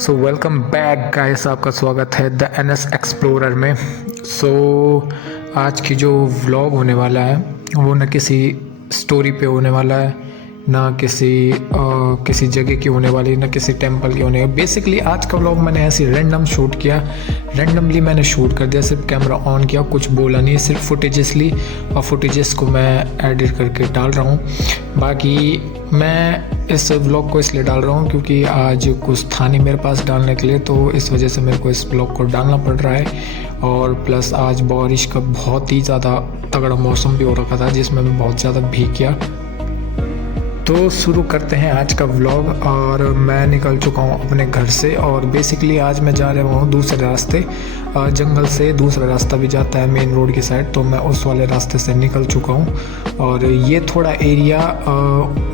So welcome back guys, आपका स्वागत है द एनएस एक्सप्लोरर में। आज की जो व्लॉग होने वाला है वो न किसी स्टोरी पे होने वाला है, ना किसी जगह की होने वाली, ना किसी टेंपल की होने वाली। बेसिकली आज का व्लॉग मैंने ऐसे रैंडमली मैंने शूट कर दिया, सिर्फ कैमरा ऑन किया, कुछ बोला नहीं, सिर्फ फुटेजेस ली और फुटेजेस को मैं एडिट करके डाल रहा हूँ। बाकी मैं इस व्लॉग को इसलिए डाल रहा हूँ क्योंकि आज कुछ था नहीं मेरे पास डालने के लिए, तो इस वजह से मेरे को इस व्लॉग को डालना पड़ रहा है। और प्लस आज बारिश का बहुत ही ज़्यादा तगड़ा मौसम भी हो रखा था जिसमें मैं बहुत ज़्यादा भीग गया। तो शुरू करते हैं आज का व्लॉग। और मैं निकल चुका हूँ अपने घर से और बेसिकली आज मैं जा रहा हूँ दूसरे रास्ते, जंगल से दूसरा रास्ता भी जाता है मेन रोड की साइड, तो मैं उस वाले रास्ते से निकल चुका हूँ। और ये थोड़ा एरिया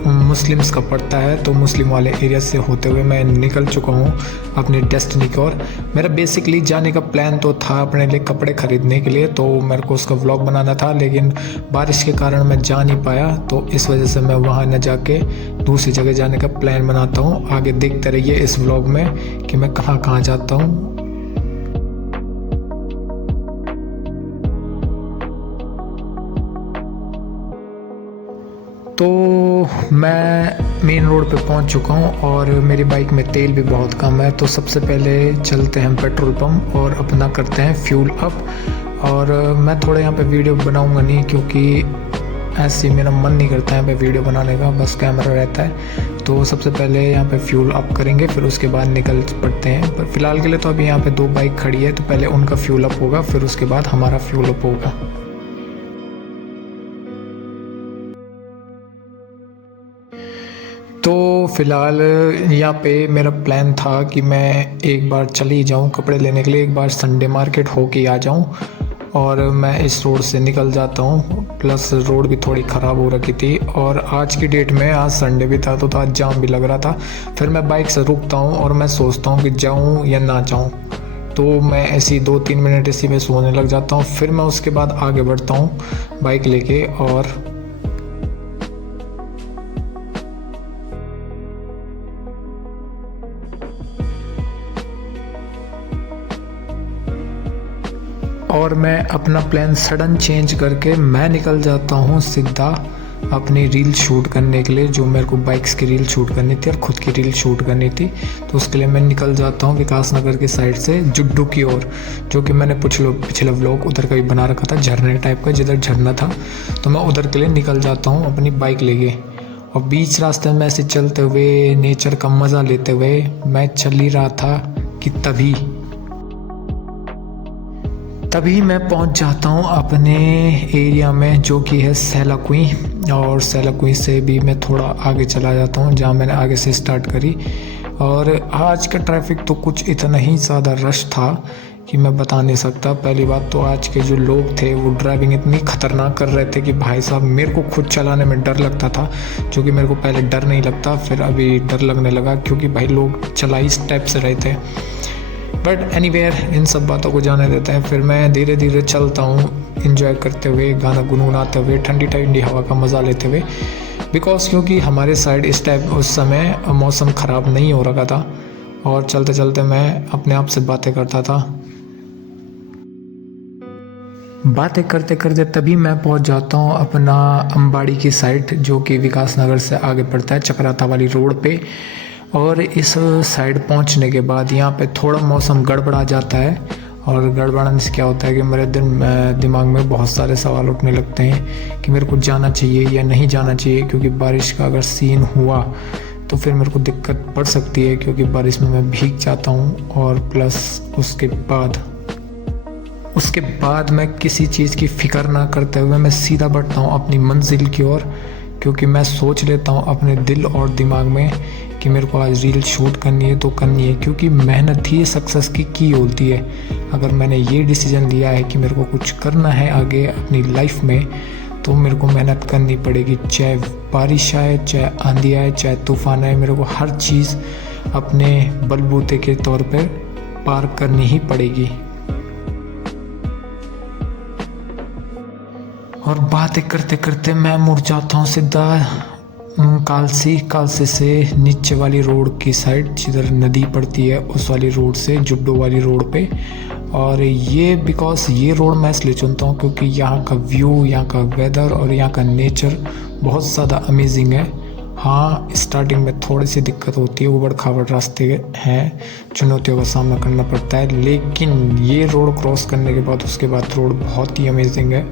मुस्लिम्स का पड़ता है, तो मुस्लिम वाले एरिया से होते हुए मैं निकल चुका हूँ अपनी डेस्टिनी की ओर। मेरा बेसिकली जाने का प्लान तो था अपने लिए कपड़े ख़रीदने के लिए, तो मेरे को उसका व्लॉग बनाना था, लेकिन बारिश के कारण मैं जा नहीं पाया, तो इस वजह से मैं वहाँ न जाके दूसरी जगह जाने का प्लान बनाता हूँ। आगे देखते रहिए इस व्लॉग में कि मैं कहाँ कहाँ जाता हूँ। तो मैं मेन रोड पे पहुंच चुका हूं और मेरी बाइक में तेल भी बहुत कम है, तो सबसे पहले चलते हैं पेट्रोल पंप और अपना करते हैं फ्यूल अप। और मैं थोड़ा यहाँ पे वीडियो बनाऊंगा नहीं क्योंकि ऐसे मेरा मन नहीं करता है यहाँ पे वीडियो बनाने का, बस कैमरा रहता है। तो सबसे पहले यहाँ पे फ्यूल अप करेंगे, फिर उसके बाद निकल पड़ते हैं। पर फिलहाल के लिए तो अभी यहाँ पे 2 बाइक खड़ी है, तो पहले उनका फ्यूल अप होगा, फिर उसके बाद हमारा फ्यूल अप होगा। तो फ़िलहाल यहाँ पे मेरा प्लान था कि मैं एक बार चली जाऊँ कपड़े लेने के लिए, एक बार संडे मार्केट होके आ जाऊँ और मैं इस रोड से निकल जाता हूँ। प्लस रोड भी थोड़ी ख़राब हो रखी थी और आज की डेट में आज संडे भी था, तो आज जाम भी लग रहा था। फिर मैं बाइक से रुकता हूँ और मैं सोचता हूँ कि जाऊँ या ना जाऊँ, तो मैं ऐसी 2-3 मिनट इसी में सोने लग जाता हूँ। फिर मैं उसके बाद आगे बढ़ता हूँ बाइक लेके और मैं अपना प्लान सडन चेंज करके मैं निकल जाता हूँ सीधा अपनी रील शूट करने के लिए, जो मेरे को बाइक्स की रील शूट करनी थी और ख़ुद की रील शूट करनी थी। तो उसके लिए मैं निकल जाता हूँ विकास नगर की साइड से जुड्डू की ओर, जो कि मैंने पिछला व्लॉग उधर का भी बना रखा था, झरने टाइप का, जिधर झरना था, तो मैं उधर के लिए निकल जाता हूँ अपनी बाइक लेके। और बीच रास्ते में ऐसे चलते हुए नेचर का मज़ा लेते हुए मैं चल ही रहा था कि तभी मैं पहुंच जाता हूं अपने एरिया में, जो कि है सैलाकुई। और सैलाकुई से भी मैं थोड़ा आगे चला जाता हूं जहां मैंने आगे से स्टार्ट करी। और आज का ट्रैफिक तो कुछ इतना ही ज़्यादा रश था कि मैं बता नहीं सकता। पहली बात तो आज के जो लोग थे वो ड्राइविंग इतनी ख़तरनाक कर रहे थे कि भाई साहब मेरे को खुद चलाने में डर लगता था, जो कि मेरे को पहले डर नहीं लगता, फिर अभी डर लगने लगा क्योंकि भाई लोग चला इस टाइप से रहे थे। बट एनीवेयर इन सब बातों को जाने देते हैं। फिर मैं धीरे धीरे चलता हूँ इंजॉय करते हुए, गाना गुनगुनाते हुए, ठंडी ठंडी हवा का मज़ा लेते हुए, क्योंकि हमारे साइड उस समय मौसम ख़राब नहीं हो रखा था। और चलते चलते मैं अपने आप से बातें करता था। बातें करते करते तभी मैं पहुंच जाता हूं अपना अम्बाड़ी की साइड, जो कि विकास नगर से आगे पड़ता है चक्राता वाली रोड पे। और इस साइड पहुंचने के बाद यहाँ पे थोड़ा मौसम गड़बड़ा जाता है, और गड़बड़ाने से क्या होता है कि मेरे दिमाग में बहुत सारे सवाल उठने लगते हैं कि मेरे को जाना चाहिए या नहीं जाना चाहिए, क्योंकि बारिश का अगर सीन हुआ तो फिर मेरे को दिक्कत पड़ सकती है, क्योंकि बारिश में मैं भीग जाता हूँ। और प्लस उसके बाद मैं किसी चीज़ की फ़िक्र ना करते हुए मैं सीधा बढ़ता हूँ अपनी मंजिल की ओर, क्योंकि मैं सोच लेता हूँ अपने दिल और दिमाग में कि मेरे को आज रील शूट करनी है तो करनी है, क्योंकि मेहनत ही सक्सेस की होती है। अगर मैंने ये डिसीजन लिया है कि मेरे को कुछ करना है आगे अपनी लाइफ में, तो मेरे को मेहनत करनी पड़ेगी, चाहे बारिश आए, चाहे आंधी आए, चाहे तूफान आए, मेरे को हर चीज़ अपने बलबूते के तौर पर पार करनी ही पड़ेगी। और बातें करते करते मैं मुड़ जाता हूँ सीधा कालसी से नीचे वाली रोड की साइड जिधर नदी पड़ती है उस वाली रोड से जुड्डो वाली रोड पे। और ये बिकॉज ये रोड मैं इसलिए चुनता हूँ क्योंकि यहाँ का व्यू, यहाँ का वेदर और यहाँ का नेचर बहुत ज़्यादा अमेजिंग है। हाँ, स्टार्टिंग में थोड़ी सी दिक्कत होती है, ऊबड़ खाबड़ रास्ते हैं, चुनौतियों का सामना करना पड़ता है, लेकिन ये रोड क्रॉस करने के बाद उसके बाद रोड बहुत ही अमेजिंग है।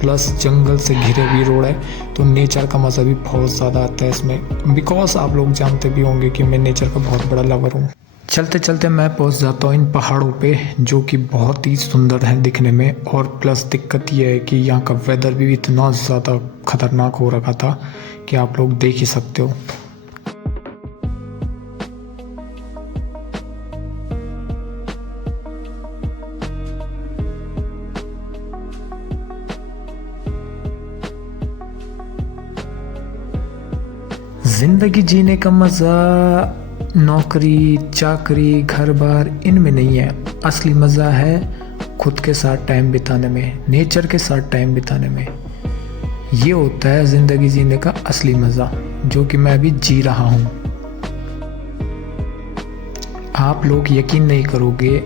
प्लस जंगल से घिरे हुई रोड है, तो नेचर का मज़ा भी बहुत ज़्यादा आता है इसमें। बिकॉज आप लोग जानते भी होंगे कि मैं नेचर का बहुत बड़ा लवर हूँ। चलते चलते मैं पहुँच जाता हूँ इन पहाड़ों पे, जो कि बहुत ही सुंदर है दिखने में। और प्लस दिक्कत ये है कि यहाँ का वेदर भी इतना ज़्यादा खतरनाक हो रखा था कि आप लोग देख ही सकते हो। जिंदगी जीने का मज़ा नौकरी चाकरी घर बार इनमें नहीं है। असली मज़ा है खुद के साथ टाइम बिताने में, नेचर के साथ टाइम बिताने में। ये होता है ज़िंदगी जीने का असली मज़ा, जो कि मैं अभी जी रहा हूँ। आप लोग यकीन नहीं करोगे,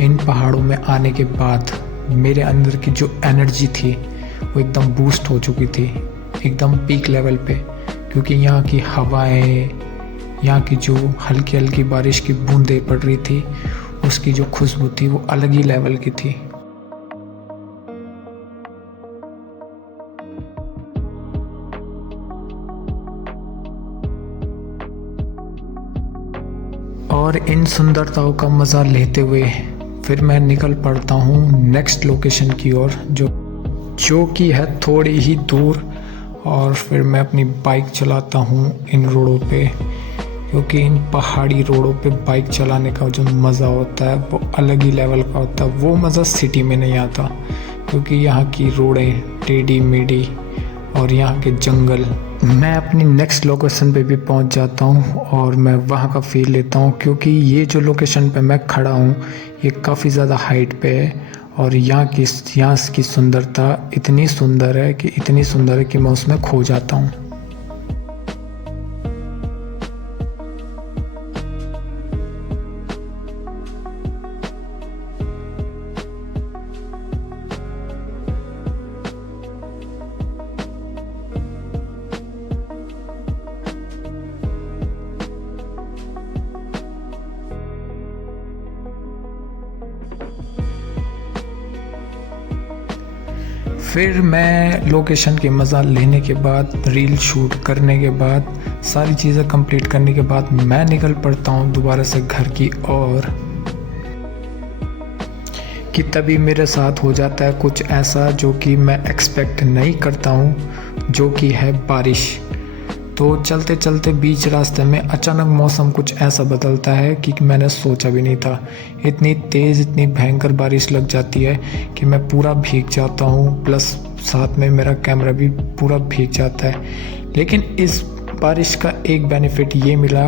इन पहाड़ों में आने के बाद मेरे अंदर की जो एनर्जी थी वो एकदम बूस्ट हो चुकी थी, एकदम पीक लेवल पे। क्योंकि यहाँ की हवाएं, यहाँ की जो हल्की हल्की बारिश की बूंदें पड़ रही थी, उसकी जो खुशबू थी वो अलग ही लेवल की थी। और इन सुंदरताओं का मज़ा लेते हुए फिर मैं निकल पड़ता हूँ नेक्स्ट लोकेशन की ओर, जो कि है थोड़ी ही दूर। और फिर मैं अपनी बाइक चलाता हूँ इन रोडों पे, क्योंकि इन पहाड़ी रोडों पे बाइक चलाने का जो मज़ा होता है वो अलग ही लेवल का होता है। वो मज़ा सिटी में नहीं आता, क्योंकि यहाँ की रोडें टेढ़ी मेढ़ी और यहाँ के जंगल। मैं अपनी नेक्स्ट लोकेशन पे भी पहुँच जाता हूँ और मैं वहाँ का फील लेता हूँ, क्योंकि ये जो लोकेशन पे मैं खड़ा हूँ ये काफ़ी ज़्यादा हाइट पे है। और यहाँ की सुंदरता इतनी सुंदर है कि मैं उसमें खो जाता हूँ। फिर मैं लोकेशन के मज़ा लेने के बाद, रील शूट करने के बाद, सारी चीज़ें कंप्लीट करने के बाद मैं निकल पड़ता हूँ दोबारा से घर की ओर। कि तभी मेरे साथ हो जाता है कुछ ऐसा जो कि मैं एक्सपेक्ट नहीं करता हूँ, जो कि है बारिश। तो चलते चलते बीच रास्ते में अचानक मौसम कुछ ऐसा बदलता है कि मैंने सोचा भी नहीं था। इतनी तेज़, इतनी भयंकर बारिश लग जाती है कि मैं पूरा भीग जाता हूँ, प्लस साथ में मेरा कैमरा भी पूरा भीग जाता है। लेकिन इस बारिश का एक बेनिफिट ये मिला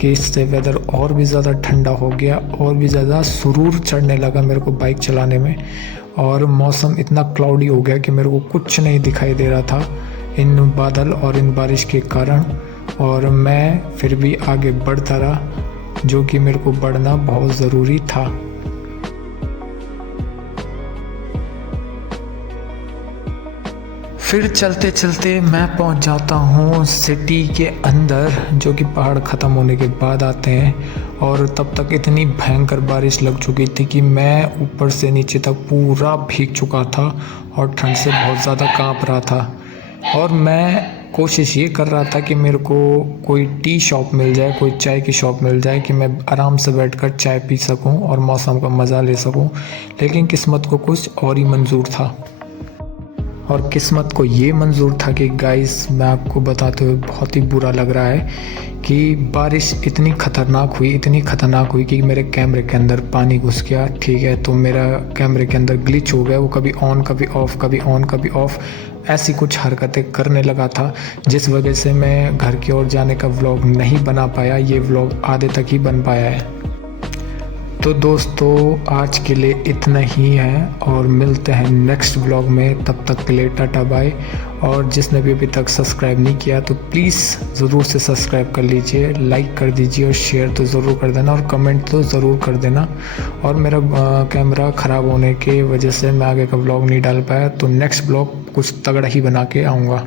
कि इससे वेदर और भी ज़्यादा ठंडा हो गया, और भी ज़्यादा सुरूर चढ़ने लगा मेरे को बाइक चलाने में। और मौसम इतना क्लाउडी हो गया कि मेरे को कुछ नहीं दिखाई दे रहा था इन बादल और इन बारिश के कारण। और मैं फिर भी आगे बढ़ता रहा, जो कि मेरे को बढ़ना बहुत ज़रूरी था। फिर चलते चलते मैं पहुंच जाता हूं सिटी के अंदर, जो कि पहाड़ ख़त्म होने के बाद आते हैं। और तब तक इतनी भयंकर बारिश लग चुकी थी कि मैं ऊपर से नीचे तक पूरा भीग चुका था और ठंड से बहुत ज़्यादा काँप रहा था। और मैं कोशिश ये कर रहा था कि मेरे को कोई टी शॉप मिल जाए, कोई चाय की शॉप मिल जाए कि मैं आराम से बैठकर चाय पी सकूं और मौसम का मज़ा ले सकूं। लेकिन किस्मत को कुछ और ही मंजूर था। और किस्मत को ये मंजूर था कि गाइस, मैं आपको बताते हुए बहुत ही बुरा लग रहा है कि बारिश इतनी ख़तरनाक हुई कि मेरे कैमरे के अंदर पानी घुस गया। ठीक है, तो मेरा कैमरे के अंदर ग्लिच हो गया, वो कभी ऑन कभी ऑफ़, कभी ऑन कभी ऑफ़, ऐसी कुछ हरकतें करने लगा था, जिस वजह से मैं घर की ओर जाने का व्लॉग नहीं बना पाया। ये व्लॉग आधे तक ही बन पाया है। तो दोस्तों आज के लिए इतना ही है और मिलते हैं नेक्स्ट ब्लॉग में। तब तक के लिए टाटा बाय। और जिसने भी अभी तक सब्सक्राइब नहीं किया तो प्लीज़ ज़रूर से सब्सक्राइब कर लीजिए, लाइक कर दीजिए और शेयर तो ज़रूर कर देना और कमेंट तो ज़रूर कर देना। और मेरा कैमरा ख़राब होने के वजह से मैं आगे का ब्लॉग नहीं डाल पाया, तो नेक्स्ट ब्लॉग कुछ तगड़ा ही बना के आऊँगा।